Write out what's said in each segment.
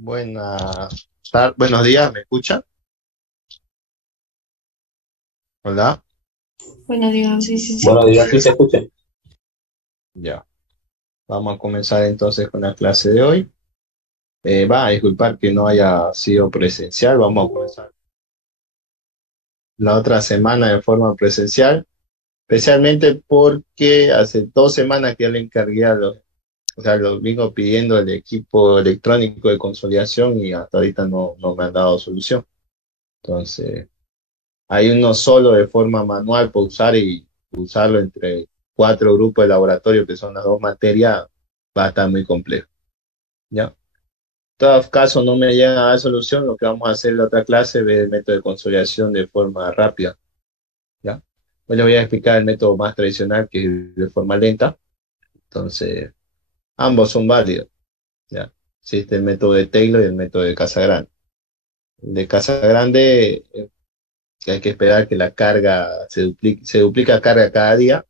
Buenos días, ¿me escucha? Hola, Bueno, digamos, sí, sí, sí. Buenos días, sí se escucha. ya. Vamos a comenzar entonces con la clase de hoy. Va a disculpar que no haya sido presencial. Vamos a comenzar la otra semana de forma presencial, especialmente porque hace 2 semanas que ya le encargué o sea, lo vengo pidiendo el equipo electrónico de consolidación y hasta ahorita no me han dado solución. Entonces, hay uno solo de forma manual para usar y usarlo entre 4 grupos de laboratorio, que son las dos materias, va a estar muy complejo. ¿Ya? En todo caso, no me llega a dar solución. Lo que vamos a hacer en la otra clase es ver el método de consolidación de forma rápida. ¿Ya? Hoy les voy a explicar el método más tradicional, que es de forma lenta. Entonces, ambos son válidos. ¿Ya? Existe el método de Taylor y el método de Casagrande. El de Casagrande, que hay que esperar que la carga se duplica carga cada día.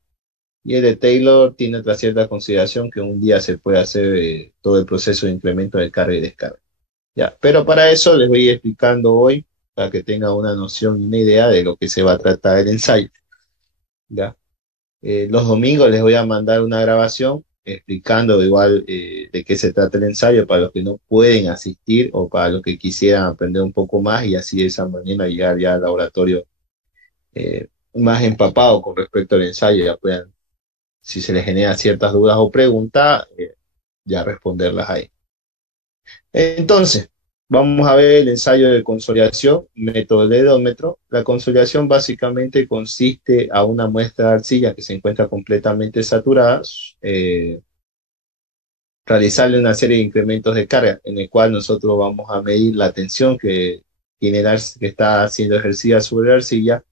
Y el de Taylor tiene otra cierta consideración que un día se puede hacer todo el proceso de incremento de carga y descarga. Ya, pero para eso les voy explicando hoy, para que tengan una noción y una idea de lo que se va a tratar el ensayo. ¿Ya? Los domingos les voy a mandar una grabación explicando igual de qué se trata el ensayo para los que no pueden asistir o para los que quisieran aprender un poco más y así de esa manera llegar ya al laboratorio más empapado con respecto al ensayo, ya puedan, si se les genera ciertas dudas o preguntas, ya responderlas ahí. Entonces, vamos a ver el ensayo de consolidación, método ledómetro. La consolidación básicamente consiste a una muestra de arcilla que se encuentra completamente saturada, eh, realizarle una serie de incrementos de carga, en el cual nosotros vamos a medir la tensión que tiene que está siendo ejercida sobre la arcilla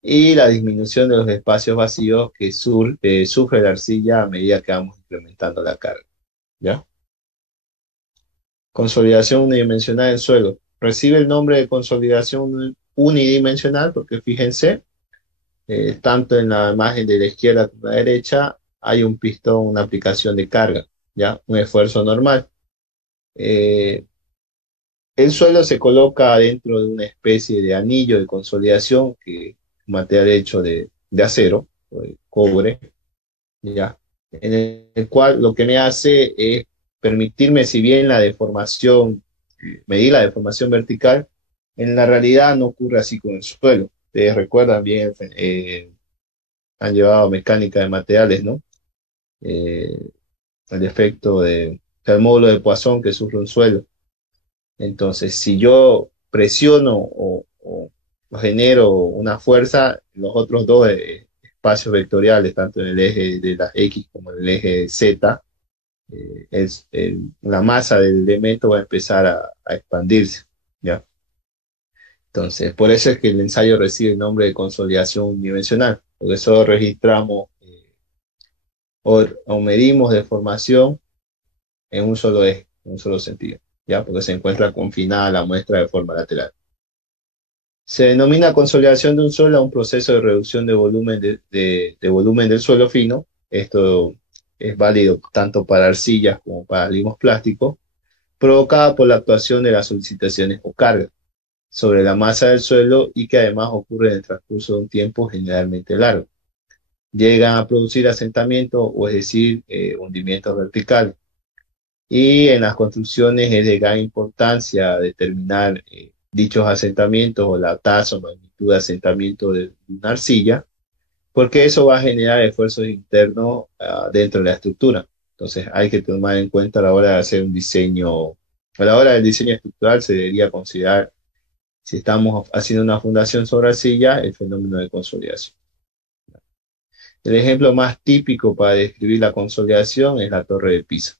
y la disminución de los espacios vacíos que sufre la arcilla a medida que vamos incrementando la carga. ¿Ya? Consolidación unidimensional del suelo. Recibe el nombre de consolidación unidimensional porque fíjense, tanto en la imagen de la izquierda como de la derecha hay un pistón, una aplicación de carga, ¿ya? Un esfuerzo normal. Eh, el suelo se coloca dentro de una especie de anillo de consolidación que es un material hecho de acero o de cobre, ¿ya? En el cual lo que me hace es permitirme, si bien la deformación, medir la deformación vertical, en la realidad no ocurre así con el suelo. Ustedes recuerdan bien, han llevado mecánica de materiales, ¿no? Eh, el efecto del módulo de Poisson que sufre un suelo. Entonces, si yo presiono o genero una fuerza, los otros dos espacios vectoriales, tanto en el eje de la X como en el eje Z, la masa del elemento va a empezar a expandirse, ¿ya? Entonces, por eso es que el ensayo recibe el nombre de consolidación unidimensional, porque solo registramos o medimos deformación en un solo eje, en un solo sentido, ¿ya? Porque se encuentra confinada la muestra de forma lateral. Se denomina consolidación de un suelo a un proceso de reducción de volumen, de volumen del suelo fino. Esto es válido tanto para arcillas como para limos plásticos, provocada por la actuación de las solicitaciones o cargas sobre la masa del suelo y que además ocurre en el transcurso de un tiempo generalmente largo. Llegan a producir asentamientos, o es decir, hundimientos verticales. Y en las construcciones es de gran importancia determinar dichos asentamientos o la tasa o magnitud de asentamiento de una arcilla, porque eso va a generar esfuerzos internos dentro de la estructura. Entonces hay que tomar en cuenta a la hora de hacer un diseño, a la hora del diseño estructural se debería considerar, si estamos haciendo una fundación sobre arcilla, el fenómeno de consolidación. El ejemplo más típico para describir la consolidación es la torre de Pisa.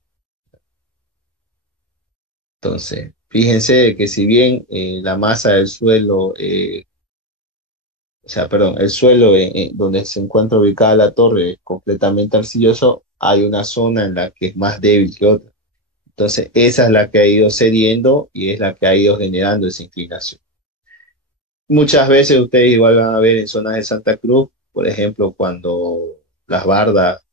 Entonces, fíjense de que si bien la masa del suelo, o sea, perdón, el suelo donde se encuentra ubicada la torre es completamente arcilloso, hay una zona en la que es más débil que otra. Entonces, esa es la que ha ido cediendo y es la que ha ido generando esa inclinación. Muchas veces ustedes igual van a ver en zonas de Santa Cruz, por ejemplo, cuando las bardas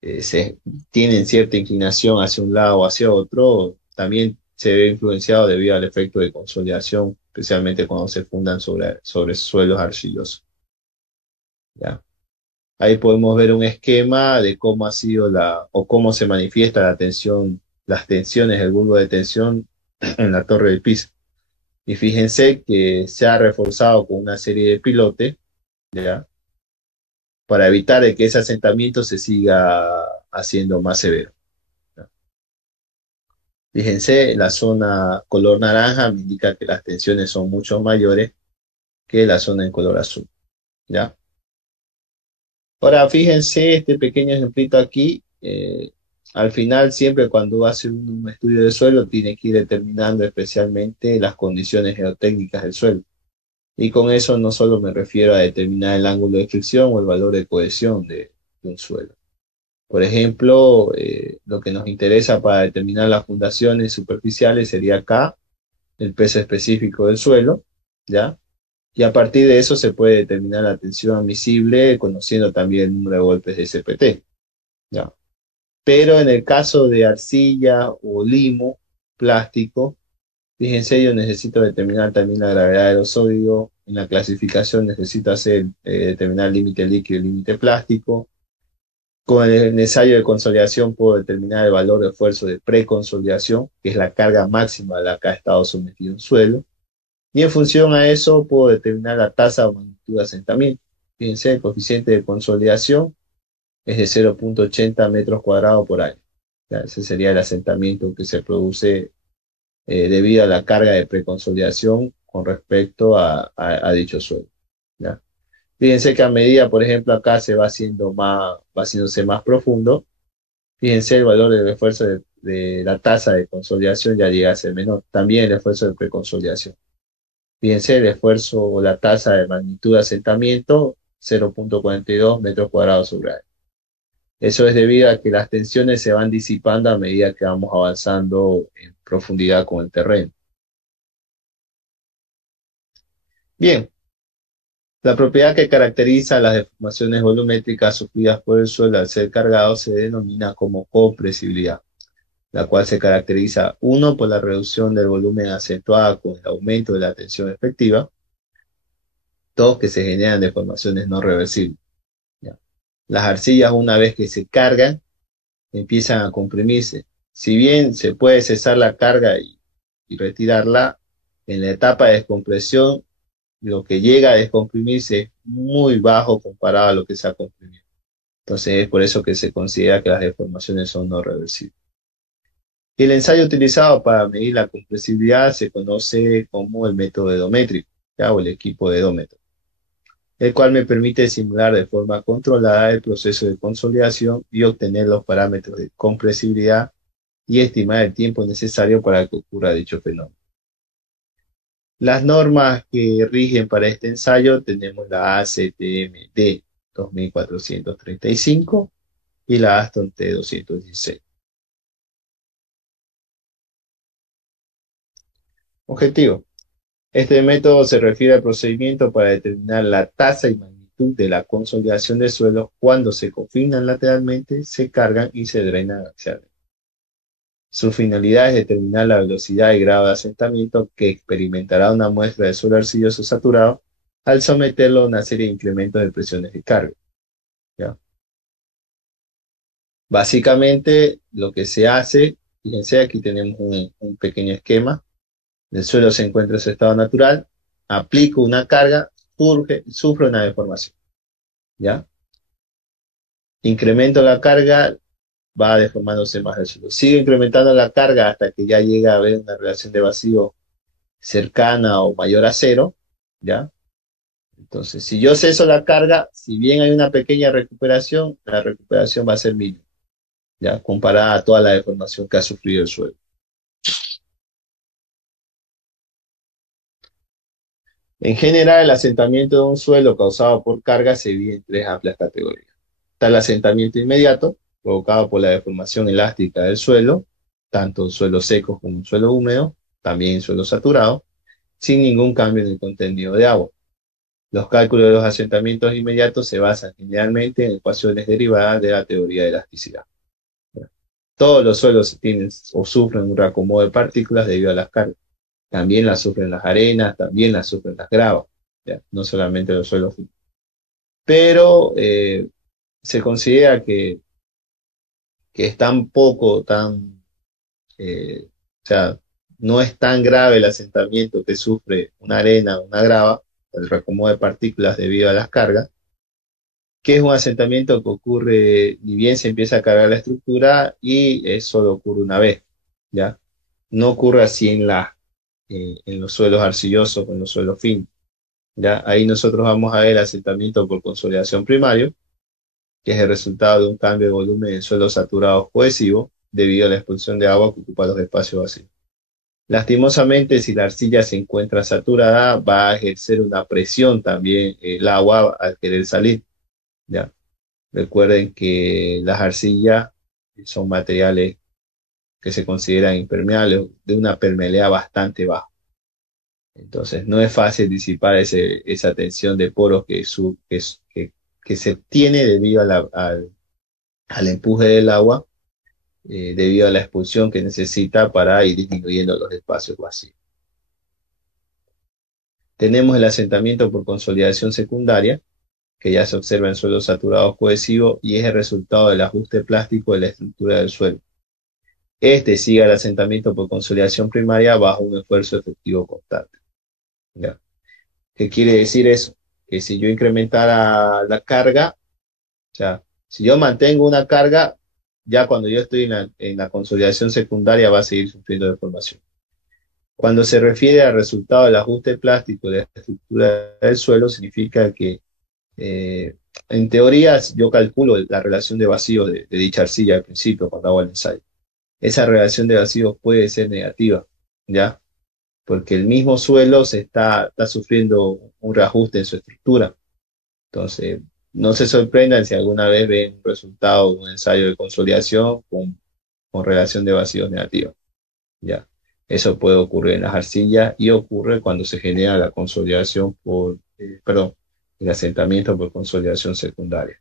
se tienen cierta inclinación hacia un lado o hacia otro, también se ve influenciado debido al efecto de consolidación, especialmente cuando se fundan sobre suelos arcillosos. ¿Ya? Ahí podemos ver un esquema de cómo ha sido o cómo se manifiesta la tensión, las tensiones, el bulbo de tensión en la torre de Pisa. Y fíjense que se ha reforzado con una serie de pilotes, ¿ya? Para evitar de que ese asentamiento se siga haciendo más severo. ¿Ya? Fíjense, la zona color naranja me indica que las tensiones son mucho mayores que la zona en color azul. ¿Ya? Ahora, fíjense este pequeño ejemplito aquí. Al final, siempre cuando hace un estudio de suelo, tiene que ir determinando especialmente las condiciones geotécnicas del suelo. Y con eso no solo me refiero a determinar el ángulo de fricción o el valor de cohesión de un suelo. Por ejemplo, lo que nos interesa para determinar las fundaciones superficiales sería acá el peso específico del suelo, ¿ya? Y a partir de eso se puede determinar la tensión admisible conociendo también el número de golpes de CPT, ¿ya? Pero en el caso de arcilla o limo, plástico, fíjense, yo necesito determinar también la gravedad de los sólidos. En la clasificación necesito determinar límite líquido y límite plástico. Con el ensayo de consolidación puedo determinar el valor de esfuerzo de preconsolidación, que es la carga máxima a la que ha estado sometido un suelo. Y en función a eso puedo determinar la tasa o magnitud de asentamiento. Fíjense, el coeficiente de consolidación es de 0,80 metros cuadrados por año. Ya, ese sería el asentamiento que se produce debido a la carga de preconsolidación con respecto a dicho suelo. ¿Ya? Fíjense que a medida, por ejemplo, acá se va va haciéndose más profundo. Fíjense el valor del esfuerzo de la tasa de consolidación ya llega a ser menor. También el esfuerzo de preconsolidación. Fíjense el esfuerzo o la tasa de magnitud de asentamiento, 0,42 metros cuadrados sobre año. Eso es debido a que las tensiones se van disipando a medida que vamos avanzando en profundidad con el terreno. Bien, la propiedad que caracteriza las deformaciones volumétricas sufridas por el suelo al ser cargado se denomina como compresibilidad, la cual se caracteriza, uno, por la reducción del volumen acentuada con el aumento de la tensión efectiva, dos, que se generan deformaciones no reversibles. ¿Ya? Las arcillas, una vez que se cargan, empiezan a comprimirse. Si bien se puede cesar la carga y retirarla, en la etapa de descompresión, lo que llega a descomprimirse es muy bajo comparado a lo que se ha comprimido. Entonces es por eso que se considera que las deformaciones son no reversibles. El ensayo utilizado para medir la compresibilidad se conoce como el método edométrico, ¿ya? O el equipo de edómetro, el cual me permite simular de forma controlada el proceso de consolidación y obtener los parámetros de compresibilidad y estimar el tiempo necesario para que ocurra dicho fenómeno. Las normas que rigen para este ensayo tenemos la ACTMD 2435 y la Aston T216. Objetivo. Este método se refiere al procedimiento para determinar la tasa y magnitud de la consolidación de suelos cuando se confinan lateralmente, se cargan y se drenan axialmente. Su finalidad es determinar la velocidad y grado de asentamiento que experimentará una muestra de suelo arcilloso saturado al someterlo a una serie de incrementos de presiones de carga. ¿Ya? Básicamente, lo que se hace, fíjense, aquí tenemos un pequeño esquema. El suelo se encuentra en su estado natural, aplico una carga, sufre una deformación. ¿Ya? Incremento la carga, va deformándose más el suelo. Sigue incrementando la carga hasta que ya llega a haber una relación de vacío cercana o mayor a cero, ¿ya? Entonces, si yo ceso la carga, si bien hay una pequeña recuperación, la recuperación va a ser mínima, ¿ya? Comparada a toda la deformación que ha sufrido el suelo. En general, el asentamiento de un suelo causado por carga se divide en tres amplias categorías. Está el asentamiento inmediato, provocado por la deformación elástica del suelo, tanto en suelos secos como en suelo húmedo, también en suelo saturado, sin ningún cambio en el contenido de agua. Los cálculos de los asentamientos inmediatos se basan generalmente en ecuaciones derivadas de la teoría de elasticidad. Todos los suelos tienen o sufren un reacomodo de partículas debido a las cargas. También las sufren las arenas, también las sufren las gravas, ¿ya? No solamente los suelos finos. Pero se considera que es tan poco, o sea, no es tan grave el asentamiento que sufre una arena o una grava, el reacomodo de partículas debido a las cargas, que es un asentamiento que ocurre, ni bien se empieza a cargar la estructura y solo ocurre una vez, ¿ya? No ocurre así en los suelos arcillosos o en los suelos finos, ¿ya? Ahí nosotros vamos a ver el asentamiento por consolidación primario, que es el resultado de un cambio de volumen en suelos saturados cohesivos debido a la expulsión de agua que ocupa los espacios vacíos. Lastimosamente, si la arcilla se encuentra saturada, va a ejercer una presión también el agua al querer salir, ¿ya? Recuerden que las arcillas son materiales que se consideran impermeables, de una permeabilidad bastante baja. Entonces, no es fácil disipar esa tensión de poros que se tiene debido al empuje del agua, debido a la expulsión que necesita para ir disminuyendo los espacios vacíos. Tenemos el asentamiento por consolidación secundaria, que ya se observa en suelos saturados cohesivos y es el resultado del ajuste plástico de la estructura del suelo. Este sigue al asentamiento por consolidación primaria bajo un esfuerzo efectivo constante, ¿ya? ¿Qué quiere decir eso? Que si yo incrementara la carga, o sea, si yo mantengo una carga, ya cuando yo estoy en la consolidación secundaria va a seguir sufriendo deformación. Cuando se refiere al resultado del ajuste plástico de la estructura del suelo, significa que eh, en teoría yo calculo la relación de vacío de dicha arcilla al principio cuando hago el ensayo. Esa relación de vacíos puede ser negativa, ¿ya? Porque el mismo suelo está sufriendo un reajuste en su estructura. Entonces, no se sorprendan si alguna vez ven un resultado de un ensayo de consolidación con relación de vacíos negativa, ¿ya? Eso puede ocurrir en las arcillas y ocurre cuando se genera la consolidación perdón, el asentamiento por consolidación secundaria.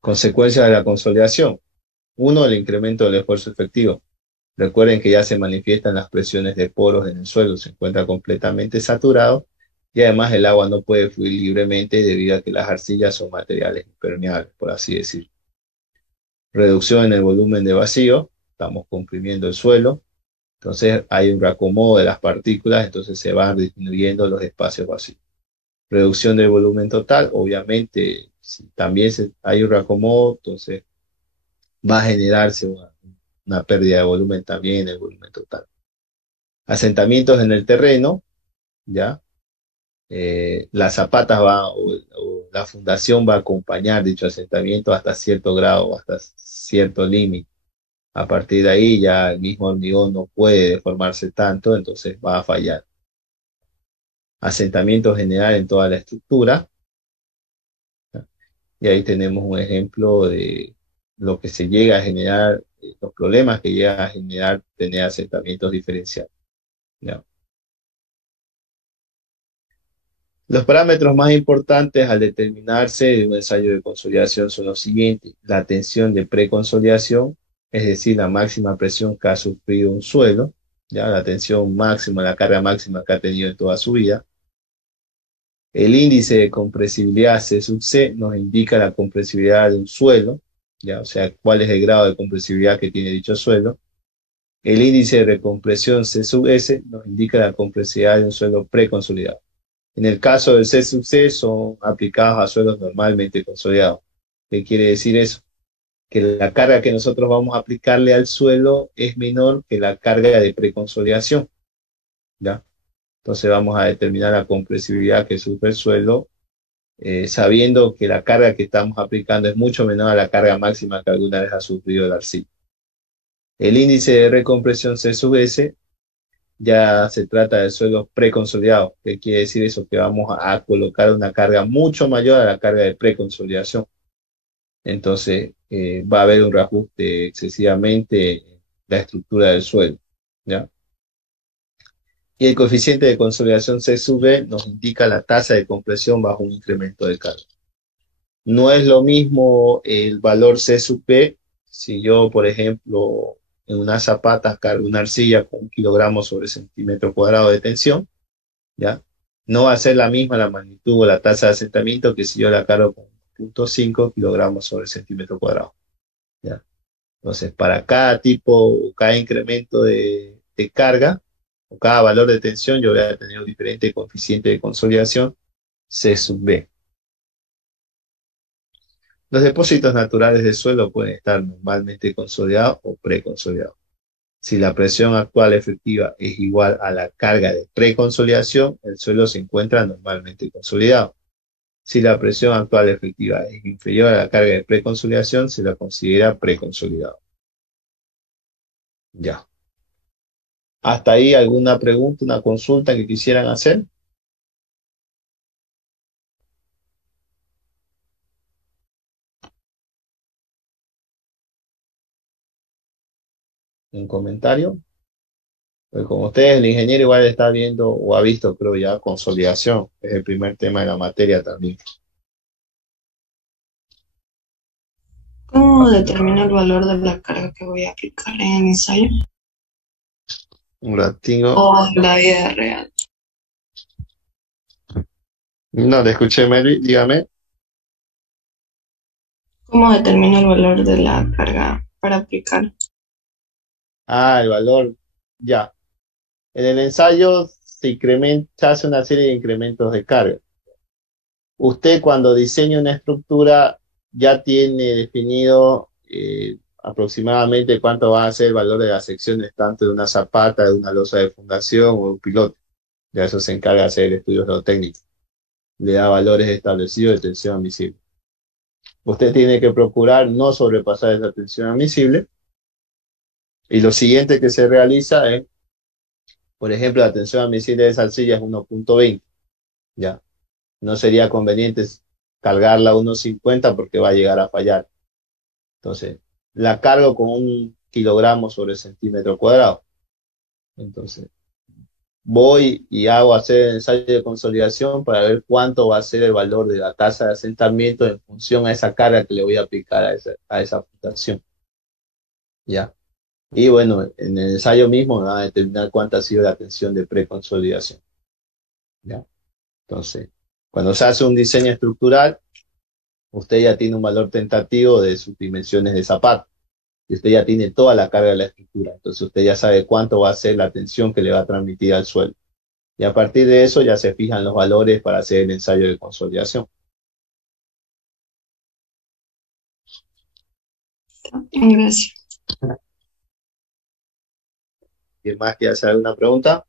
Consecuencias de la consolidación. Uno, el incremento del esfuerzo efectivo. Recuerden que ya se manifiestan las presiones de poros en el suelo, se encuentra completamente saturado y además el agua no puede fluir libremente debido a que las arcillas son materiales impermeables, por así decirlo. Reducción en el volumen de vacío, estamos comprimiendo el suelo, entonces hay un reacomodo de las partículas, entonces se van disminuyendo los espacios vacíos. Reducción del volumen total, obviamente, si también hay un reacomodo, entonces va a generarse una pérdida de volumen también en el volumen total. Asentamientos en el terreno, ¿ya? Las zapatas o la fundación va a acompañar dicho asentamiento hasta cierto grado, hasta cierto límite. A partir de ahí ya el mismo hormigón no puede deformarse tanto, entonces va a fallar. Asentamiento general en toda la estructura, ¿ya? Y ahí tenemos un ejemplo de lo que se llega a generar, los problemas que llega a generar tener asentamientos diferenciales, ¿ya? Los parámetros más importantes al determinarse de un ensayo de consolidación son los siguientes: la tensión de preconsolidación, es decir, la máxima presión que ha sufrido un suelo, ya la tensión máxima, la carga máxima que ha tenido en toda su vida. El índice de compresibilidad C sub C nos indica la compresibilidad de un suelo, ya, o sea, cuál es el grado de compresibilidad que tiene dicho suelo. El índice de recompresión C sub S nos indica la compresibilidad de un suelo preconsolidado. En el caso del C sub C son aplicados a suelos normalmente consolidados. ¿Qué quiere decir eso? Que la carga que nosotros vamos a aplicarle al suelo es menor que la carga de preconsolidación, ¿ya? Entonces vamos a determinar la compresibilidad que sufre el suelo, sabiendo que la carga que estamos aplicando es mucho menor a la carga máxima que alguna vez ha sufrido el arcilla. El índice de recompresión C sub S ya se trata de suelos preconsolidados. ¿Qué quiere decir eso? Que vamos a colocar una carga mucho mayor a la carga de preconsolidación. Entonces, va a haber un reajuste excesivamente en la estructura del suelo, ¿ya? Y el coeficiente de consolidación C sub B nos indica la tasa de compresión bajo un incremento de carga. No es lo mismo el valor C sub P si yo, por ejemplo, en unas zapatas cargo una arcilla con 1 kilogramo sobre centímetro cuadrado de tensión, ¿ya? No va a ser la misma la magnitud o la tasa de asentamiento que si yo la cargo con 0,5 kilogramos sobre centímetro cuadrado, ¿ya? Entonces, para cada tipo, cada incremento de carga, o cada valor de tensión, yo voy a tener un diferente coeficiente de consolidación C sub B. Los depósitos naturales de suelo pueden estar normalmente consolidados o preconsolidados. Si la presión actual efectiva es igual a la carga de preconsolidación, el suelo se encuentra normalmente consolidado. Si la presión actual efectiva es inferior a la carga de preconsolidación, se la considera preconsolidado. Ya. ¿Hasta ahí alguna pregunta, una consulta que quisieran hacer? ¿Un comentario? Pues como ustedes, el ingeniero igual está viendo o ha visto, creo ya, consolidación. Es el primer tema de la materia también. ¿Cómo determino el valor de la carga que voy a aplicar en el ensayo Un ratito. o en la vida real? No, te escuché, Mary, dígame. ¿Cómo determino el valor de la carga para aplicar? Ah, el valor, ya. En el ensayo se hace una serie de incrementos de carga. Usted cuando diseña una estructura ya tiene definido aproximadamente cuánto va a ser el valor de las secciones tanto de una zapata, de una losa de fundación o de un pilote. Ya eso se encarga de hacer el estudio geotécnico. Le da valores establecidos de tensión admisible. Usted tiene que procurar no sobrepasar esa tensión admisible. Y lo siguiente que se realiza es, por ejemplo, la tensión admisible de esa arcilla es 1,20. Ya. No sería conveniente cargarla a 1,50 porque va a llegar a fallar. Entonces, la cargo con 1 kilogramo sobre centímetro cuadrado. Entonces, voy y hago hacer el ensayo de consolidación para ver cuánto va a ser el valor de la tasa de asentamiento en función a esa carga que le voy a aplicar a esa fundación. ¿Ya? Y bueno, en el ensayo mismo me va a determinar cuánta ha sido la tensión de preconsolidación. ¿Ya? Entonces, cuando se hace un diseño estructural, usted ya tiene un valor tentativo de sus dimensiones de zapato y usted ya tiene toda la carga de la estructura. Entonces usted ya sabe cuánto va a ser la tensión que le va a transmitir al suelo. Y a partir de eso ya se fijan los valores para hacer el ensayo de consolidación. Gracias. ¿Y más que hacer alguna pregunta?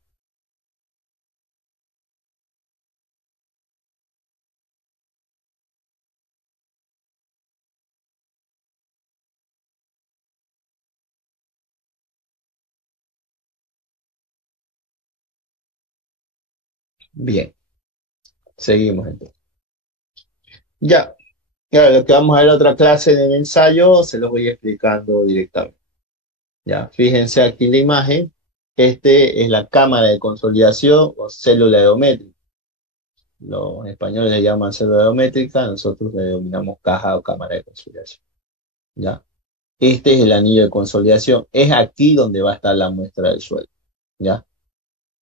Bien, seguimos entonces. Ya, claro, lo que vamos a ver otra clase en el ensayo se los voy explicando directamente. Ya, fíjense aquí en la imagen. Este es la cámara de consolidación o célula geométrica. Los españoles le llaman célula geométrica, nosotros le denominamos caja o cámara de consolidación. ¿Ya? Este es el anillo de consolidación. Es aquí donde va a estar la muestra del suelo. ¿Ya?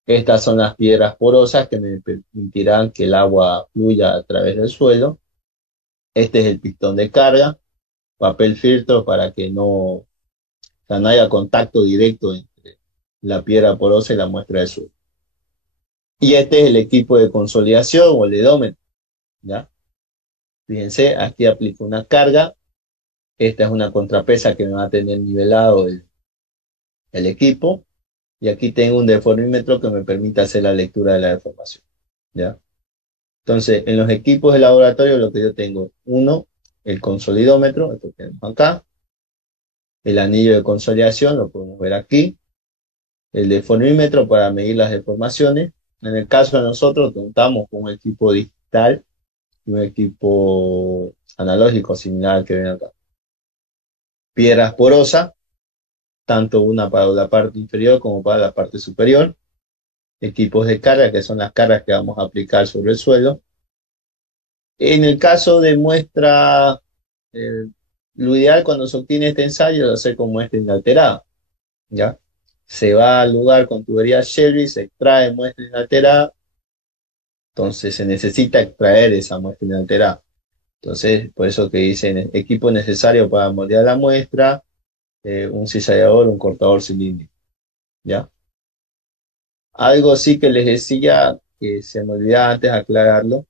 Estas son las piedras porosas que me permitirán que el agua fluya a través del suelo. Este es el pistón de carga, papel filtro para que o sea, no haya contacto directo entre la piedra porosa y la muestra del suelo. Y este es el equipo de consolidación o el edómetro. ¿Ya? Fíjense, aquí aplico una carga. Esta es una contrapesa que me va a tener nivelado el equipo. Y aquí tengo un deformímetro que me permite hacer la lectura de la deformación. ¿Ya? Entonces, en los equipos de laboratorio, lo que yo tengo, uno, el consolidómetro, esto que tenemos acá, el anillo de consolidación, lo podemos ver aquí, el deformímetro para medir las deformaciones. En el caso de nosotros, contamos con un equipo digital y un equipo analógico similar al que ven acá. Piedras porosas, tanto una para la parte inferior como para la parte superior. equipos de carga, que son las cargas que vamos a aplicar sobre el suelo. En el caso de muestra, eh, lo ideal cuando se obtiene este ensayo es hacer con muestra inalterada, ¿ya? Se va al lugar con tubería Shelby, se extrae muestra inalterada, entonces se necesita extraer esa muestra inalterada. Entonces, por eso que dicen equipo necesario para moldear la muestra, un cizallador, un cortador cilíndrico, ¿ya? Algo sí que les decía, que se me olvidaba antes aclararlo,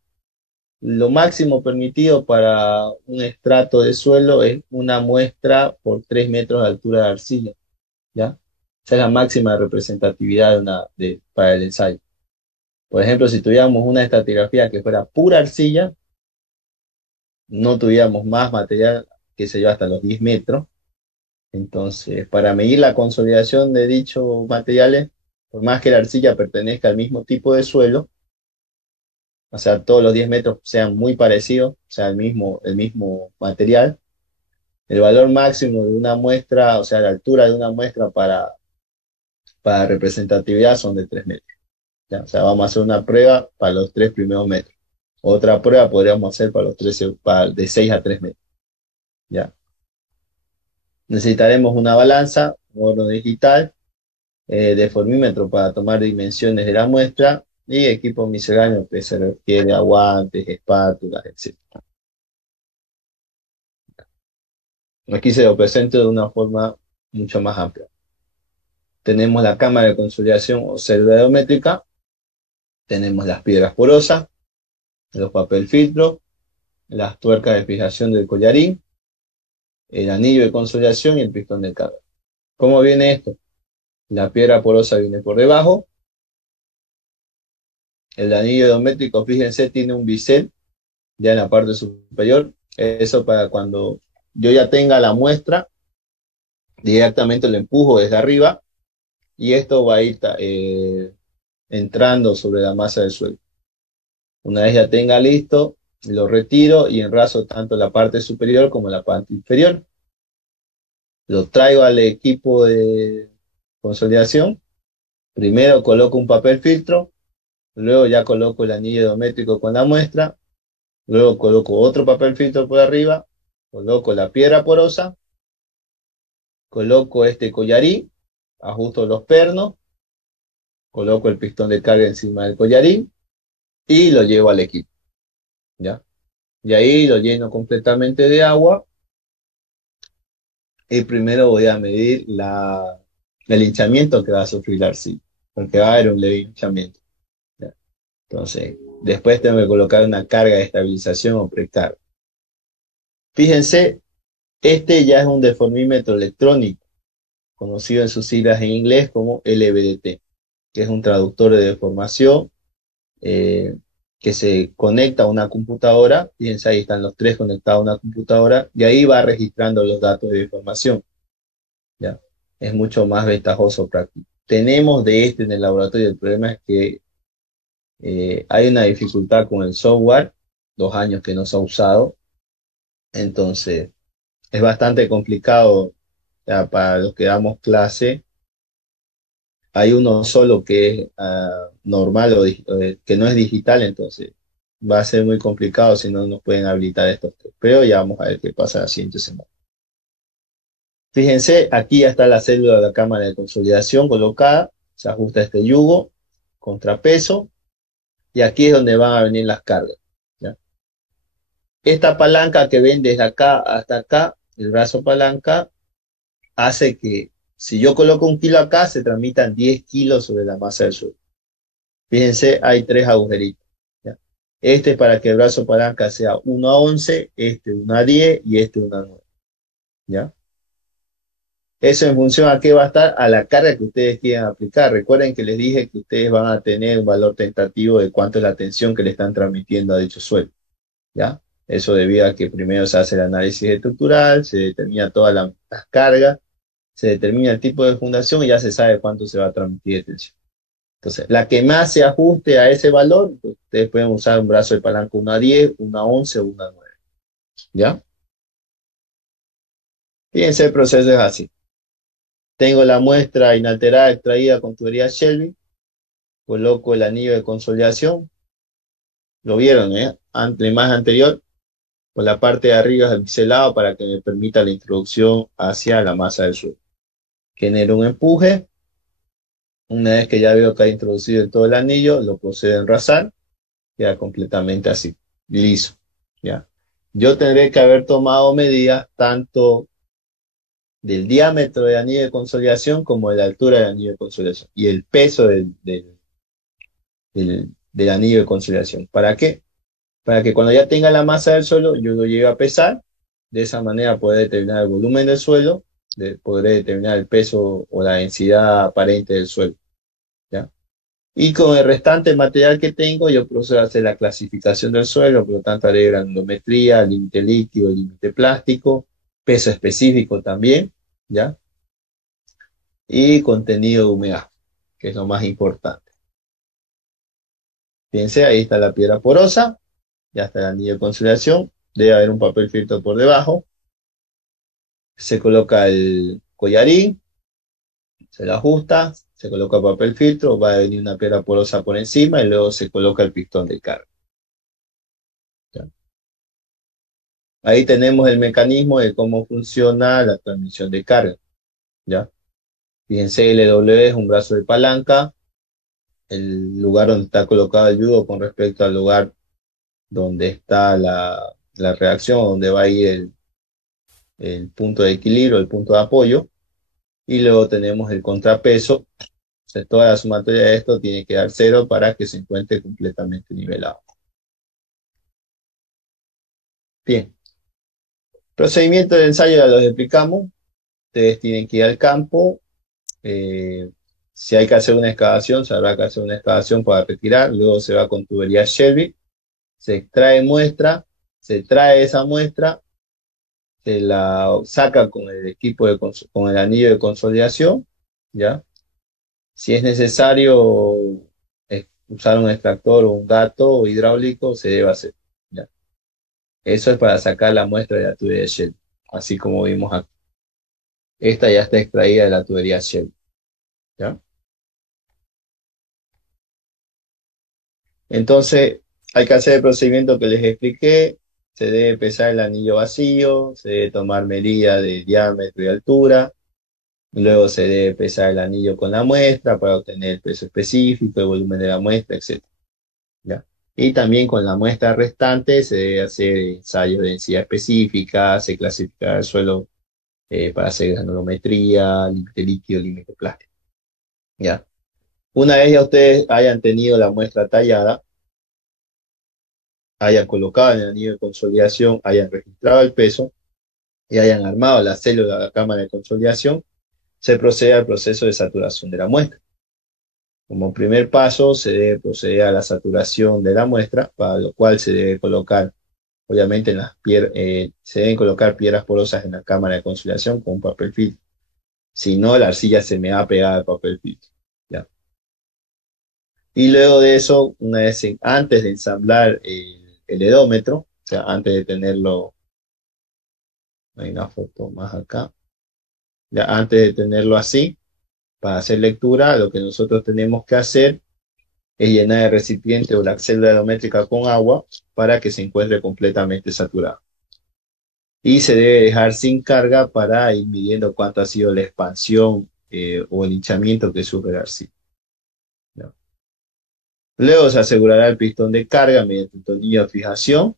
lo máximo permitido para un estrato de suelo es una muestra por 3 metros de altura de arcilla, ¿ya? Esa es la máxima representatividad para el ensayo. Por ejemplo, si tuviéramos una estratigrafía que fuera pura arcilla, no tuviéramos más material, que se yo, hasta los 10 metros. Entonces, para medir la consolidación de dichos materiales, por más que la arcilla pertenezca al mismo tipo de suelo, o sea, todos los 10 metros sean muy parecidos, o sea, el mismo material, el valor máximo de una muestra, o sea, la altura de una muestra para representatividad son de 3 metros. ¿Ya? O sea, vamos a hacer una prueba para los 3 primeros metros. Otra prueba podríamos hacer para los 13, de 6 a 3 metros. ¿Ya? Necesitaremos una balanza, un horno digital, deformímetro para tomar dimensiones de la muestra y equipo misceláneo que se refiere a guantes, espátulas, etc. Aquí se lo presento de una forma mucho más amplia. Tenemos la cámara de consolidación o célula geométrica, tenemos las piedras porosas, los papel filtro, las tuercas de fijación del collarín, el anillo de consolidación y el pistón de carga. ¿Cómo viene esto? La piedra porosa viene por debajo, el anillo geométrico, fíjense, tiene un bisel ya en la parte superior, eso para cuando yo ya tenga la muestra, directamente lo empujo desde arriba y esto va a ir entrando sobre la masa del suelo. Una vez ya tenga listo, lo retiro y enraso tanto la parte superior como la parte inferior. Lo traigo al equipo de consolidación. Primero coloco un papel filtro, luego ya coloco el anillo geométrico con la muestra, luego coloco otro papel filtro por arriba, coloco la piedra porosa, coloco este collarín, ajusto los pernos, coloco el pistón de carga encima del collarín y lo llevo al equipo, ¿ya? Y ahí lo lleno completamente de agua y primero voy a medir el hinchamiento que va a sufrir la arcilla, porque va a haber un leve hinchamiento, ¿ya? Entonces, después tengo que colocar una carga de estabilización o precarga. Fíjense, este ya es un deformímetro electrónico, conocido en sus siglas en inglés como LVDT, que es un traductor de deformación eh, que se conecta a una computadora. Fíjense, ahí están los tres conectados a una computadora y ahí va registrando los datos de deformación. ¿Ya? Es mucho más ventajoso práctico. Tenemos de este en el laboratorio, el problema es que hay una dificultad con el software, 2 años que no se ha usado, entonces es bastante complicado ya, para los que damos clase. Hay uno solo que es normal que no es digital, entonces va a ser muy complicado si no nos pueden habilitar estos tres. Pero ya vamos a ver qué pasa la siguiente semana. Fíjense, aquí ya está la célula de la cámara de consolidación colocada, se ajusta este yugo, contrapeso, y aquí es donde van a venir las cargas, ¿ya? Esta palanca que ven desde acá hasta acá, el brazo palanca, hace que si yo coloco 1 kilo acá, se transmitan 10 kilos sobre la masa del suelo. Fíjense, hay tres agujeritos, ¿ya? Este es para que el brazo palanca sea 1 a 11, este 1 a 10 y este 1 a 9, ¿ya? Eso en función a qué va a estar, a la carga que ustedes quieran aplicar. Recuerden que les dije que ustedes van a tener un valor tentativo de cuánto es la tensión que le están transmitiendo a dicho suelo, ¿ya? Eso debido a que primero se hace el análisis estructural, se determina todas las cargas, se determina el tipo de fundación y ya se sabe cuánto se va a transmitir de tensión. Entonces, la que más se ajuste a ese valor, pues, ustedes pueden usar un brazo de palanca 1 a 10, 1 a 11 o 1 a 9, ¿ya? Fíjense, el proceso es así. Tengo la muestra inalterada extraída con tubería Shelby. coloco el anillo de consolidación. Lo vieron, ¿eh? La imagen anterior, por la parte de arriba es biselado para que me permita la introducción hacia la masa del suelo. Genero un empuje. Una vez que ya veo que ha introducido en todo el anillo, lo procedo a enrazar. Queda completamente así, liso. ¿Ya? Yo tendré que haber tomado medidas tanto del diámetro del anillo de consolidación como de la altura del anillo de consolidación y el peso del anillo de consolidación. ¿Para qué? Para que cuando ya tenga la masa del suelo, yo lo lleve a pesar. De esa manera podré determinar el volumen del suelo, podré determinar el peso o la densidad aparente del suelo. ¿Ya? Y con el restante material que tengo, yo procedo a hacer la clasificación del suelo, por lo tanto haré granulometría, límite líquido, límite plástico, peso específico también, ¿ya? Y contenido de humedad, que es lo más importante. Fíjense, ahí está la piedra porosa, ya está el anillo de consolidación, debe haber un papel filtro por debajo, se coloca el collarín, se lo ajusta, se coloca papel filtro, va a venir una piedra porosa por encima y luego se coloca el pistón de carga. ¿Ya? Ahí tenemos el mecanismo de cómo funciona la transmisión de carga. ¿Ya? Fíjense, LW es un brazo de palanca, el lugar donde está colocado el yugo con respecto al lugar donde está la reacción, donde va a ir el punto de equilibrio, el punto de apoyo, y luego tenemos el contrapeso. O sea, toda la sumatoria de esto tiene que dar cero para que se encuentre completamente nivelado. Bien, procedimiento de ensayo ya los explicamos. Ustedes tienen que ir al campo. eh, si hay que hacer una excavación, se habrá que hacer una excavación para retirar. Luego se va con tubería Shelby, se extrae muestra, se trae esa muestra, se la saca con el equipo con el anillo de consolidación, ¿ya? Si es necesario usar un extractor o un gato hidráulico, se debe hacer, ¿ya? Eso es para sacar la muestra de la tubería Shelby, así como vimos aquí. Esta ya está extraída de la tubería Shelby, ¿ya? Entonces, hay que hacer el procedimiento que les expliqué. Se debe pesar el anillo vacío, se debe tomar medida de diámetro y altura. Luego se debe pesar el anillo con la muestra para obtener el peso específico, el volumen de la muestra, etc. ¿Ya? Y también con la muestra restante se debe hacer ensayos de densidad específica, se clasifica el suelo para hacer granulometría, límite líquido, límite plástico. ¿Ya? Una vez ya ustedes hayan tenido la muestra tallada, hayan colocado en el anillo de consolidación, hayan registrado el peso y hayan armado la célula de la cámara de consolidación, se procede al proceso de saturación de la muestra. Como primer paso, se debe proceder a la saturación de la muestra, para lo cual se debe colocar, obviamente, se deben colocar piedras porosas en la cámara de consolidación con un papel filtro. Si no, la arcilla se me va a pegar al papel filtro. ¿Ya? Y luego de eso, antes de ensamblar el edómetro, o sea, antes de tenerlo, hay una foto más acá, ya antes de tenerlo así, para hacer lectura, lo que nosotros tenemos que hacer es llenar el recipiente o la celda edómetrica con agua para que se encuentre completamente saturado. Y se debe dejar sin carga para ir midiendo cuánto ha sido la expansión o el hinchamiento que sufre la arcilla. ¿No? Luego se asegurará el pistón de carga mediante un tornillo de fijación,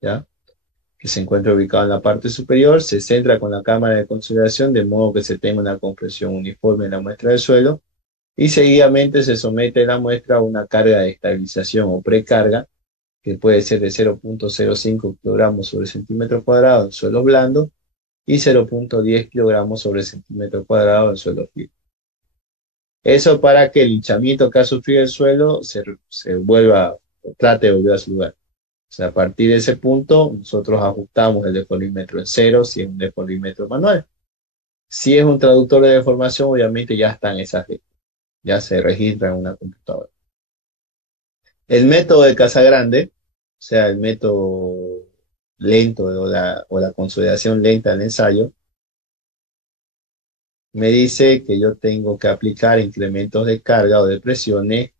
¿ya? Que se encuentra ubicado en la parte superior, se centra con la cámara de consolidación de modo que se tenga una compresión uniforme en la muestra del suelo y seguidamente se somete la muestra a una carga de estabilización o precarga que puede ser de 0,05 kilogramos sobre centímetro cuadrado en suelo blando y 0,10 kilogramos sobre centímetro cuadrado en suelo firme. Eso para que el hinchamiento que ha sufrido el suelo se vuelva, o trate de volver a su lugar. O sea, a partir de ese punto, nosotros ajustamos el deformímetro en cero si es un deformímetro manual. Si es un traductor de deformación, obviamente ya están esas reglas, ya se registra en una computadora. El método de Casagrande, o sea, el método lento o la consolidación lenta del ensayo, me dice que yo tengo que aplicar incrementos de carga o de presiones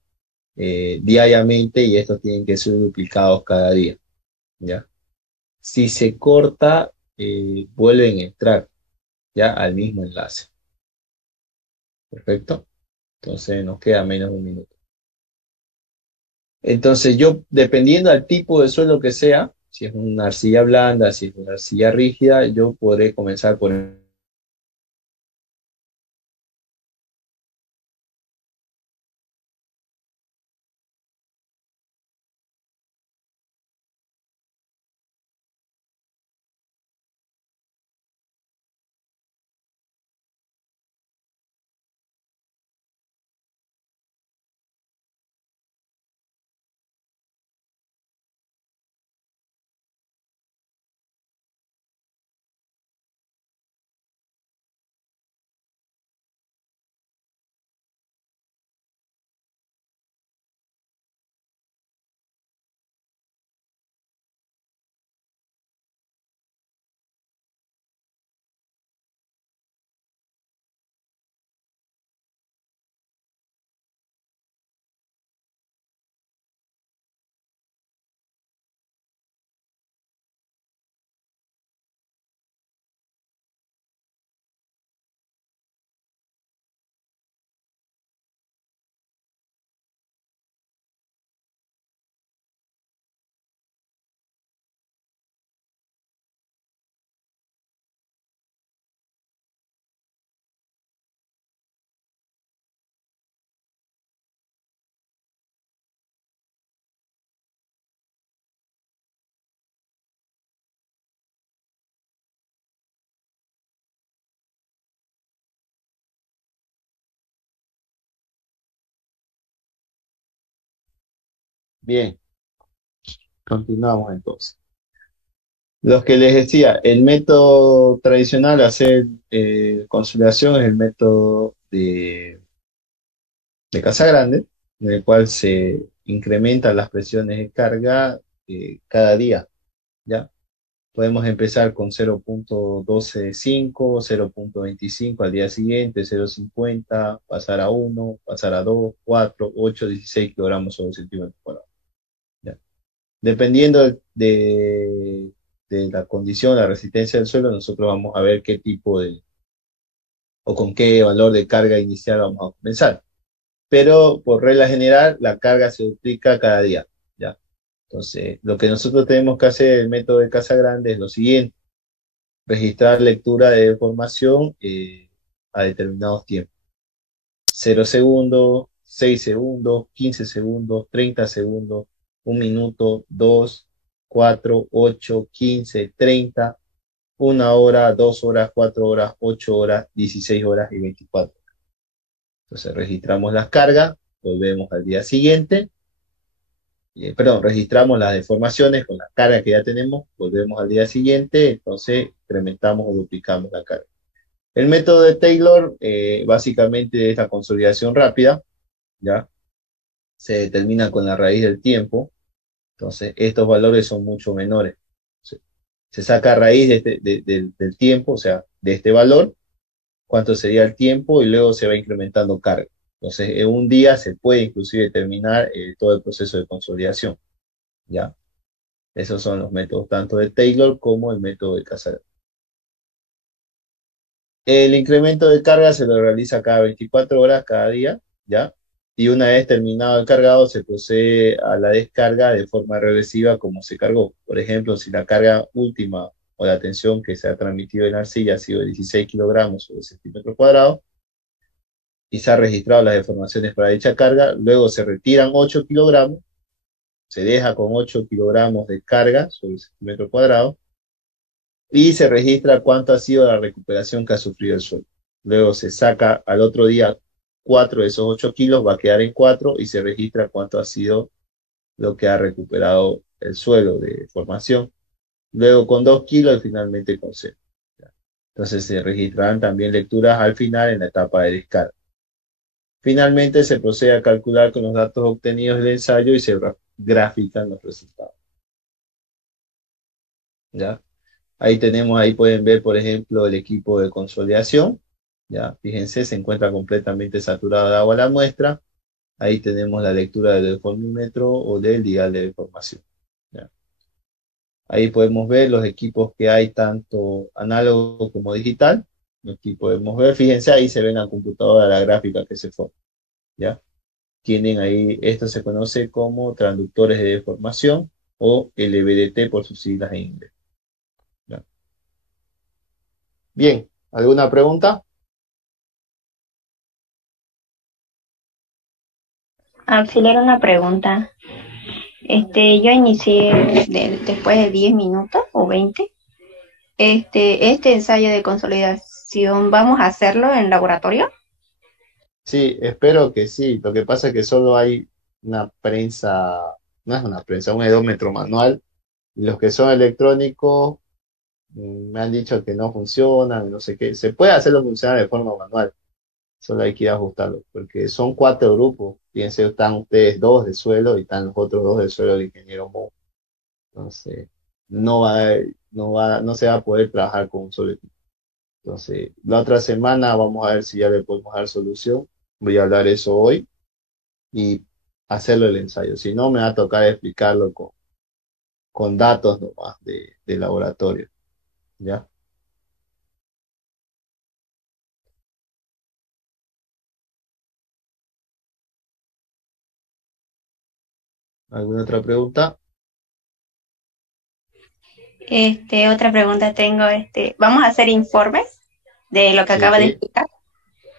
diariamente y estos tienen que ser duplicados cada día, ¿ya? Si se corta, vuelven a entrar, ¿ya? Al mismo enlace, ¿perfecto? Entonces nos queda menos de un minuto. Entonces yo, dependiendo del tipo de suelo que sea, si es una arcilla blanda, si es una arcilla rígida, yo podré comenzar por... Bien, continuamos entonces. Los que les decía, el método tradicional de hacer consolidación es el método de casa grande, en el cual se incrementan las presiones de carga cada día, ¿ya? Podemos empezar con 0,125, 0,25 al día siguiente, 0,50, pasar a 1, pasar a 2, 4, 8, 16 kilogramos sobre centímetro cuadrado, ¿ya? Dependiendo de la condición, la resistencia del suelo, nosotros vamos a ver qué tipo de, o con qué valor de carga inicial vamos a comenzar. Pero por regla general, la carga se duplica cada día, ¿ya? Entonces, lo que nosotros tenemos que hacer en el método de casa grande es lo siguiente: registrar lectura de deformación a determinados tiempos. 0 segundos, 6 segundos, 15 segundos, 30 segundos, 1 minuto, 2, 4, 8, 15, 30, 1 hora, 2 horas, 4 horas, 8 horas, 16 horas y 24. Entonces registramos las cargas, volvemos al día siguiente, perdón, registramos las deformaciones con la carga que ya tenemos, volvemos al día siguiente, entonces incrementamos o duplicamos la carga. El método de Taylor básicamente es la consolidación rápida, ¿ya? Se determina con la raíz del tiempo, entonces estos valores son mucho menores. Se saca raíz del tiempo, o sea, de este valor, cuánto sería el tiempo y luego se va incrementando carga. Entonces, en un día se puede inclusive terminar todo el proceso de consolidación, ¿ya? Esos son los métodos tanto de Taylor como el método de Casar. El incremento de carga se lo realiza cada 24 horas, cada día, ¿ya? Y una vez terminado el cargado, se procede a la descarga de forma regresiva como se cargó. Por ejemplo, si la carga última o la tensión que se ha transmitido en la arcilla ha sido de 16 kilogramos sobre centímetro cuadrado y se han registrado las deformaciones para dicha carga, luego se retiran 8 kilogramos, se deja con 8 kilogramos de carga sobre centímetro cuadrado y se registra cuánto ha sido la recuperación que ha sufrido el suelo. Luego se saca al otro día 4 de esos 8 kilos, va a quedar en 4 y se registra cuánto ha sido lo que ha recuperado el suelo de formación. Luego con 2 kilos y finalmente con 0. Entonces se registrarán también lecturas al final en la etapa de descarga. Finalmente se procede a calcular con los datos obtenidos del ensayo y se grafican los resultados, ¿ya? Ahí tenemos, ahí pueden ver, por ejemplo, el equipo de consolidación, Ya, fíjense, se encuentra completamente saturada de agua la muestra. Ahí tenemos la lectura del deformímetro o del dial de deformación. ¿Ya? Ahí podemos ver los equipos que hay, tanto análogo como digital. Aquí podemos ver, fíjense, ahí se ve en la computadora la gráfica que se forma. ¿Ya? Tienen ahí, esto se conoce como transductores de deformación o LVDT por sus siglas en inglés. ¿Ya? Bien, ¿alguna pregunta? Auxiliar, una pregunta. Yo inicié después de 10 minutos o 20. Este ensayo de consolidación, ¿vamos a hacerlo en laboratorio? Sí, espero que sí. Lo que pasa es que solo hay una prensa, no es una prensa, un edómetro manual. Y los que son electrónicos me han dicho que no funcionan, no sé qué. Se puede hacerlo funcionar de forma manual, solo hay que ir a ajustarlo, porque son cuatro grupos. Fíjense, están ustedes dos de suelo y están los otros dos del suelo del ingeniero Mo. Entonces, no se va a poder trabajar con un solo equipo. Entonces, la otra semana vamos a ver si ya le podemos dar solución. Voy a hablar eso hoy y hacerlo el ensayo. Si no, me va a tocar explicarlo con datos nomás de laboratorio. ¿Ya? ¿Alguna otra pregunta? Otra pregunta tengo, ¿vamos a hacer informes de lo que Sí, acaba de explicar?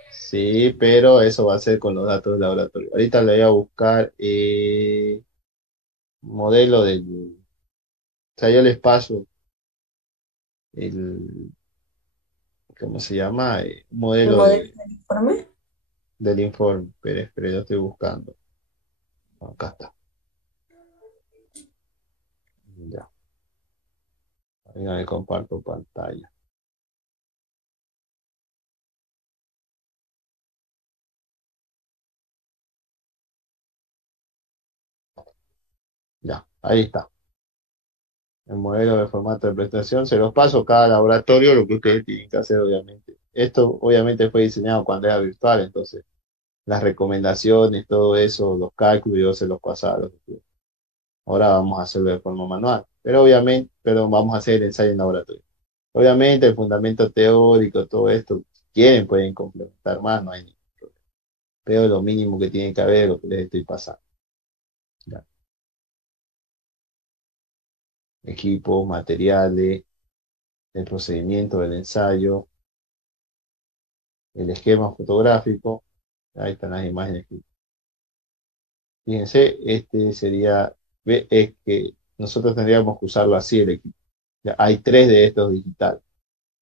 sí, pero eso va a ser con los datos del laboratorio. Ahorita le voy a buscar modelo o sea, yo les paso el, ¿cómo se llama? Un ¿El modelo modelo del informe? del informe. Pero yo estoy buscando. Acá está. Ya. Venga, me comparto pantalla. Ya, ahí está. El modelo de formato de presentación, se los paso cada laboratorio, lo que ustedes tienen que hacer, obviamente. Esto, obviamente, fue diseñado cuando era virtual, entonces las recomendaciones, todo eso, los cálculos, yo se los pasaba a los estudiantes. Ahora vamos a hacerlo de forma manual, pero vamos a hacer el ensayo en laboratorio. Obviamente, el fundamento teórico, todo esto, si quieren, pueden complementar más, no hay ningún problema. Pero lo mínimo que tiene que haber, lo que les estoy pasando. ¿Ya? Equipos, materiales, el procedimiento del ensayo, el esquema fotográfico. Ahí están las imágenes. Fíjense, este sería, es que nosotros tendríamos que usarlo así el equipo. Ya, hay tres de estos digitales.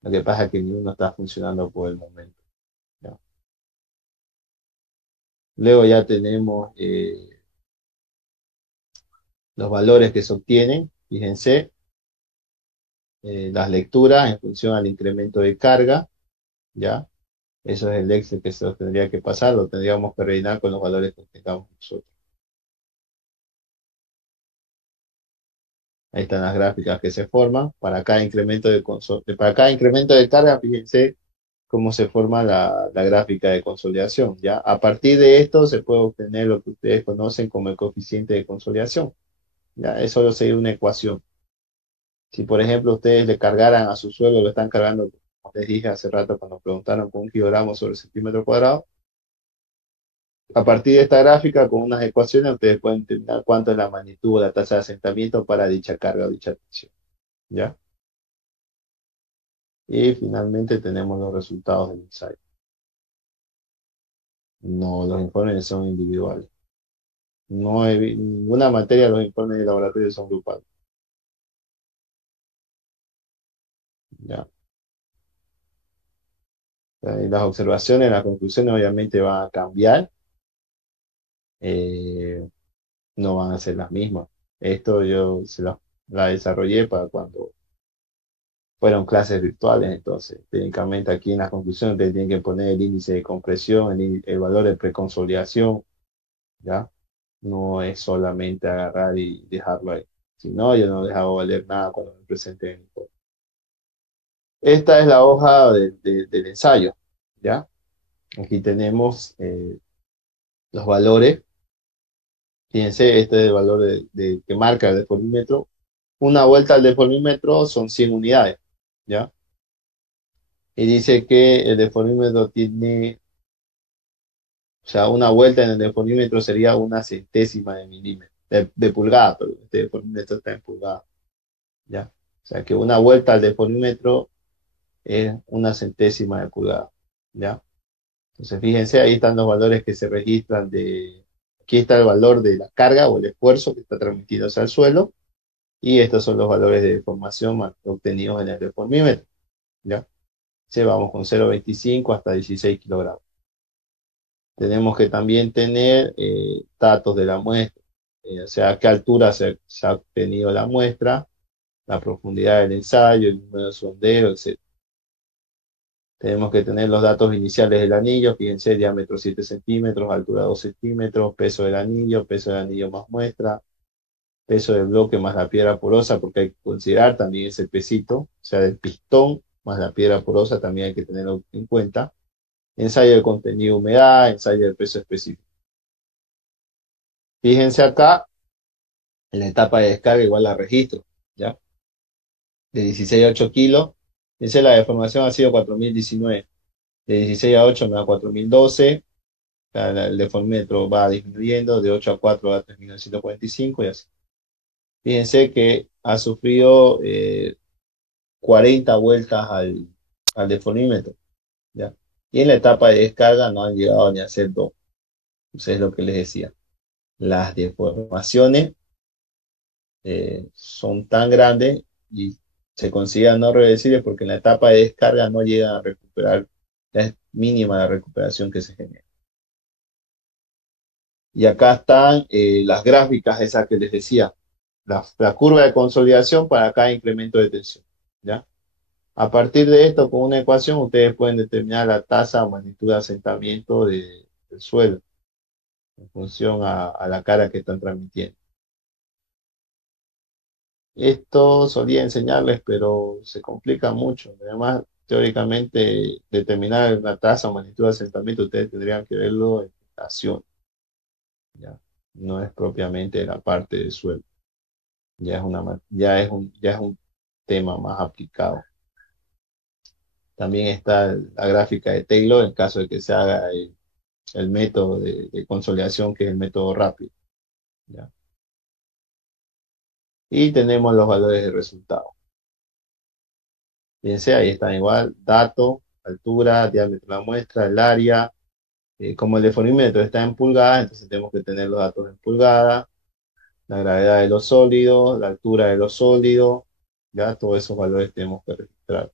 Lo que pasa es que ni uno está funcionando por el momento. ¿Ya? Luego ya tenemos los valores que se obtienen. Fíjense, las lecturas en función al incremento de carga. ¿Ya? Eso es el Excel que se lo tendría que pasar, lo tendríamos que rellenar con los valores que tengamos nosotros. Ahí están las gráficas que se forman. Para cada incremento de carga, fíjense cómo se forma la gráfica de consolidación. ¿Ya? A partir de esto se puede obtener lo que ustedes conocen como el coeficiente de consolidación. ¿Ya? Es solo seguir una ecuación. Si, por ejemplo, ustedes le cargaran a su suelo, lo están cargando, como les dije hace rato cuando preguntaron con un kilogramo sobre centímetro cuadrado, a partir de esta gráfica, con unas ecuaciones, ustedes pueden determinar cuánto es la magnitud o la tasa de asentamiento para dicha carga o dicha tensión. ¿Ya? Y finalmente tenemos los resultados del ensayo. No, los informes son individuales. No hay ninguna materia, los informes de laboratorio son grupales. ¿Ya? Las observaciones, las conclusiones obviamente van a cambiar, eh, no van a ser las mismas. Esto yo la desarrollé para cuando fueron clases virtuales, entonces técnicamente aquí en las conclusiones ustedes tienen que poner el índice de compresión, el valor de preconsolidación, ¿ya? No es solamente agarrar y dejarlo ahí. Si no, yo no dejaba valer nada cuando me presenté en el informe. Esta es la hoja del ensayo. ¿ya? Aquí tenemos los valores. Fíjense, este es el valor que marca el deformímetro. Una vuelta al deformímetro son 100 unidades, ¿ya? Y dice que el deformímetro tiene, o sea, una vuelta en el deformímetro sería una centésima de milímetro, de pulgada, pero este deformímetro está en pulgada, ¿ya? O sea, que una vuelta al deformímetro es una centésima de pulgada, ¿ya? Entonces, fíjense, ahí están los valores que se registran aquí está el valor de la carga o el esfuerzo que está transmitiéndose al suelo, y estos son los valores de deformación obtenidos en el deformímetro, ¿ya? Sí, vamos con 0,25 hasta 16 kilogramos. Tenemos que también tener datos de la muestra, o sea, a qué altura se ha obtenido la muestra, la profundidad del ensayo, el número de sondeo, etc. Tenemos que tener los datos iniciales del anillo, fíjense, diámetro 7 centímetros, altura 2 centímetros, peso del anillo más muestra, peso del bloque más la piedra porosa, porque hay que considerar también ese pesito, o sea, del pistón más la piedra porosa también hay que tenerlo en cuenta. Ensayo de contenido de humedad, ensayo de peso específico. Fíjense acá, en la etapa de descarga igual la registro, ¿ya? De 16 a 8 kilos, dice la deformación ha sido 4019. De 16 a 8 me da 4012. El deformímetro va disminuyendo, de 8 a 4 da 3945 y así. Fíjense que ha sufrido 40 vueltas al deformímetro, ¿ya? Y en la etapa de descarga no han llegado ni a hacer dos. Entonces es lo que les decía. Las deformaciones son tan grandes y se consideran no reversibles porque en la etapa de descarga no llegan a recuperar, ya es mínima la recuperación que se genera. Y acá están las gráficas esas que les decía, la curva de consolidación para cada incremento de tensión, ¿ya? A partir de esto, con una ecuación, ustedes pueden determinar la tasa o magnitud de asentamiento del suelo en función a la cara que están transmitiendo. Esto solía enseñarles, pero se complica mucho. Además, teóricamente, determinar la tasa o magnitud de asentamiento, ustedes tendrían que verlo en estación, ¿ya? No es propiamente la parte del suelo. Ya es un tema más aplicado. También está la gráfica de Taylor en caso de que se haga el método de consolidación, que es el método rápido, ¿ya? Y tenemos los valores de resultado. Fíjense, ahí están igual, dato, altura, diámetro de la muestra, el área. Como el deformímetro está en pulgadas, entonces tenemos que tener los datos en pulgadas, la gravedad de los sólidos, la altura de los sólidos, ya todos esos valores tenemos que registrar.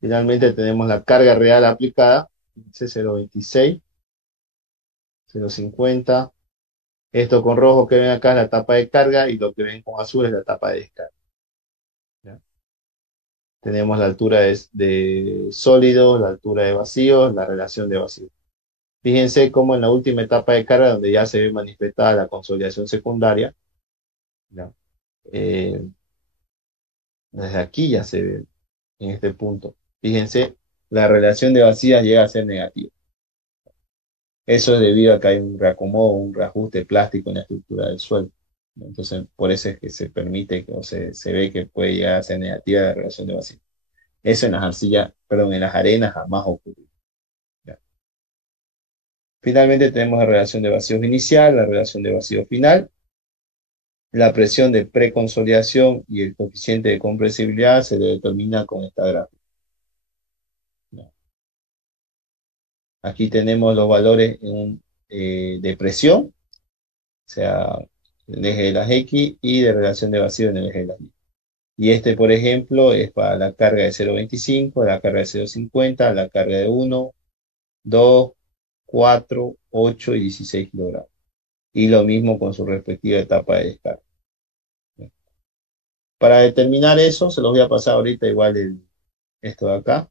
Finalmente tenemos la carga real aplicada, 0,26, 0,50. Esto con rojo que ven acá es la etapa de carga y lo que ven con azul es la etapa de descarga, ¿ya? Tenemos la altura de sólidos, la altura de vacíos, la relación de vacíos. Fíjense cómo en la última etapa de carga, donde ya se ve manifestada la consolidación secundaria, ¿ya? Eh, Desde aquí ya se ve en este punto. Fíjense, la relación de vacías llega a ser negativa. Eso es debido a que hay un reacomodo, un reajuste plástico en la estructura del suelo. Entonces, por eso es que se permite, o se ve que puede llegar a ser negativa la relación de vacíos. Eso en las arcillas, perdón, en las arenas jamás ocurre, ¿ya? Finalmente tenemos la relación de vacíos inicial, la relación de vacío final, la presión de preconsolidación y el coeficiente de compresibilidad se determina con esta gráfica, ¿ya? Aquí tenemos los valores de presión, o sea, el eje de las X, y de relación de vacío en el eje de las Y. Y este, por ejemplo, es para la carga de 0,25, la carga de 0,50, la carga de 1, 2, 4, 8 y 16 kilogramos. Y lo mismo con su respectiva etapa de descarga. Para determinar eso, se los voy a pasar ahorita igual esto de acá.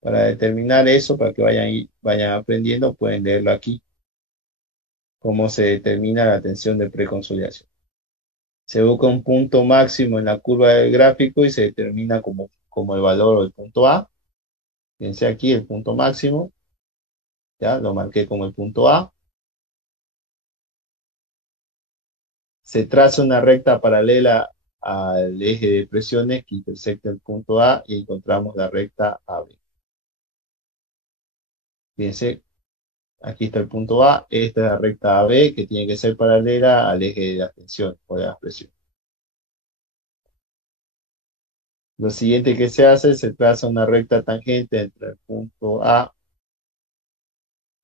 Para determinar eso, para que vayan aprendiendo, pueden leerlo aquí, cómo se determina la tensión de preconsolidación. Se busca un punto máximo en la curva del gráfico y se determina como el valor o el punto A. Fíjense aquí el punto máximo, ya lo marqué como el punto A. Se traza una recta paralela al eje de presiones que intersecta el punto A y encontramos la recta AB. Fíjense, aquí está el punto A, esta es la recta AB que tiene que ser paralela al eje de la tensión o de las presiones. Lo siguiente que se hace, se traza una recta tangente entre el punto A,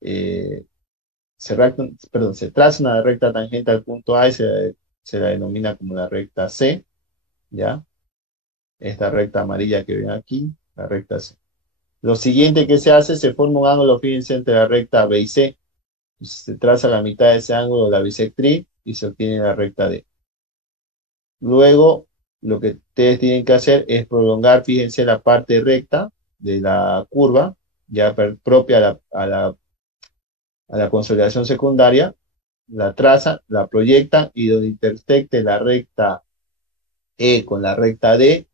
eh, se traza una recta tangente al punto A y se la denomina como la recta C, ¿ya? Esta recta amarilla que ven aquí, la recta C. Lo siguiente que se hace, se forma un ángulo, fíjense, entre la recta B y C. Se traza la mitad de ese ángulo, la bisectriz, y se obtiene la recta D. Luego, lo que ustedes tienen que hacer es prolongar, fíjense, la parte recta de la curva, ya propia a la consolidación secundaria, la trazan, la proyectan y donde intersecte la recta E con la recta D,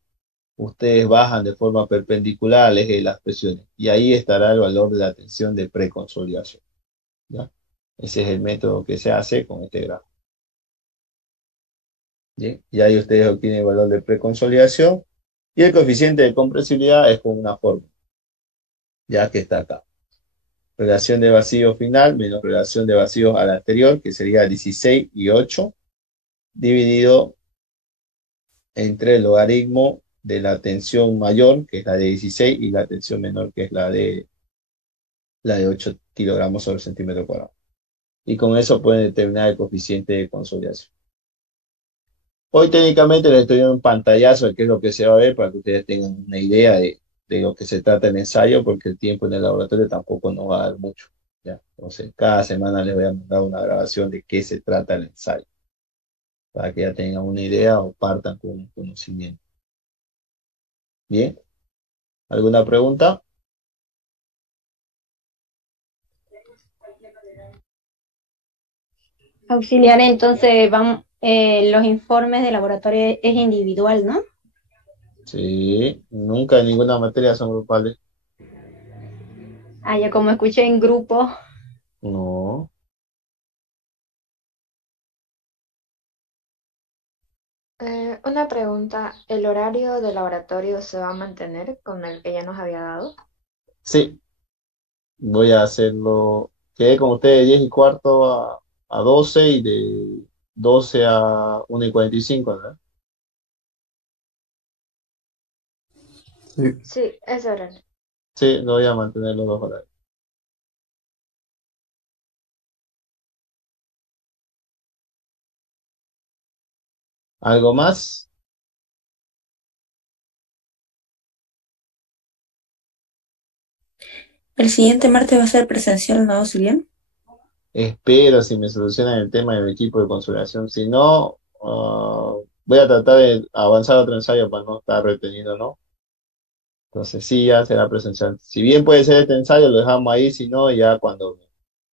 ustedes bajan de forma perpendicular al eje de las presiones y ahí estará el valor de la tensión de preconsolidación, ¿ya? Ese es el método que se hace con este gráfico. Bien, y ahí ustedes obtienen el valor de preconsolidación y el coeficiente de compresibilidad es con una fórmula, ya que está acá. Relación de vacío final menos relación de vacíos al anterior, que sería 16 y 8, dividido entre el logaritmo de la tensión mayor, que es la de 16, y la tensión menor, que es la de 8 kilogramos sobre centímetro cuadrado. Y con eso pueden determinar el coeficiente de consolidación. Hoy técnicamente les estoy dando un pantallazo de qué es lo que se va a ver para que ustedes tengan una idea de lo que se trata el ensayo, porque el tiempo en el laboratorio tampoco nos va a dar mucho, ¿ya? Entonces, cada semana les voy a mandar una grabación de qué se trata el ensayo, para que ya tengan una idea o partan con un conocimiento. Bien, ¿alguna pregunta? Auxiliar, entonces los informes de laboratorio es individual, ¿no? Sí, nunca en ninguna materia son grupales. Ah, ya como escuché en grupo. No. Una pregunta, ¿el horario de laboratorio se va a mantener con el que ya nos había dado? Sí, voy a hacerlo. Quedé con ustedes 10:15 a 12 y de 12 a 1:45, ¿verdad? Sí. Sí, ese horario. Sí, lo voy a mantener los dos horarios. ¿Algo más? El siguiente martes va a ser presencial, ¿no, auxiliar? Espero si me solucionan el tema del equipo de consolidación. Si no, voy a tratar de avanzar a otro ensayo para no estar retenido, ¿no? Entonces sí, ya será presencial. Si bien puede ser este ensayo, lo dejamos ahí, si no, ya cuando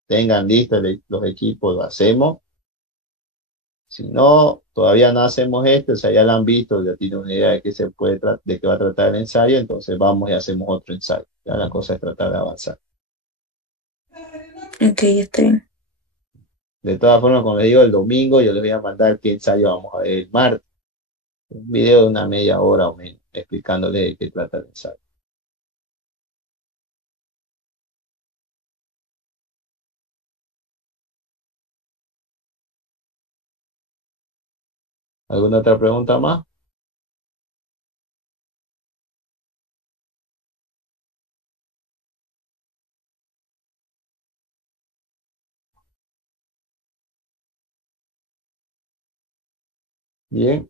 tengan listos los equipos lo hacemos. Si no, todavía no hacemos esto, o sea, ya lo han visto, ya tienen una idea de qué de qué va a tratar el ensayo, entonces vamos y hacemos otro ensayo. Ya la cosa es tratar de avanzar. Ok, está bien. De todas formas, como les digo, el domingo yo les voy a mandar qué ensayo vamos a ver el martes. Un video de una media hora o menos, explicándole de qué trata el ensayo. ¿Alguna otra pregunta más? Bien,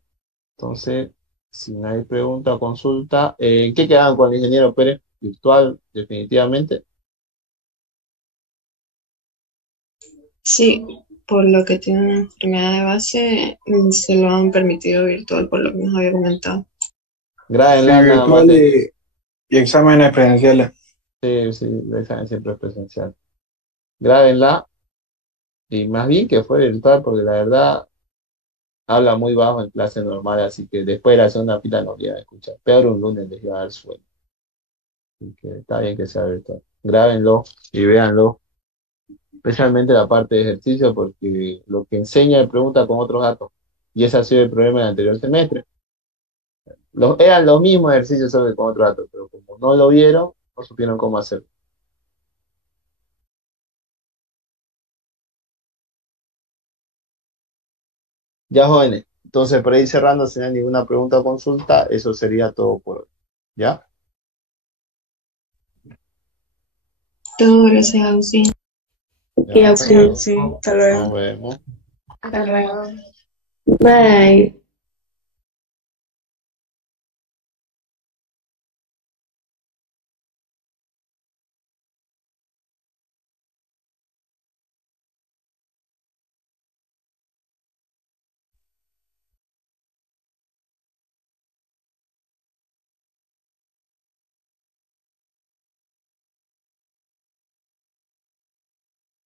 entonces, si no hay pregunta o consulta, ¿en qué quedan con el ingeniero Pérez? Virtual, definitivamente. Sí, por lo que tiene una enfermedad de base, se lo han permitido virtual, por lo que nos había comentado. Sí, Grábenla nada más. virtual y exámenes presenciales. Sí, sí, el examen siempre es presencial. Grábenla y más bien que fue virtual, porque la verdad habla muy bajo en clase normal, así que después de la segunda fila no voy a escuchar. Peor un lunes les iba a dar sueño. Así que está bien que sea virtual. Grábenlo y véanlo, especialmente la parte de ejercicio, porque lo que enseña es pregunta con otros datos. Y ese ha sido el problema del anterior semestre. Eran los mismos ejercicios, solo que con otros datos, pero como no lo vieron, no supieron cómo hacerlo. Ya, jóvenes, entonces por ahí cerrando, si no hay ninguna pregunta o consulta, eso sería todo por hoy. ¿Ya? Todo gracias a Agustín. Ya, Sí, sí, hasta luego. nos vemos. Hasta luego. Bye.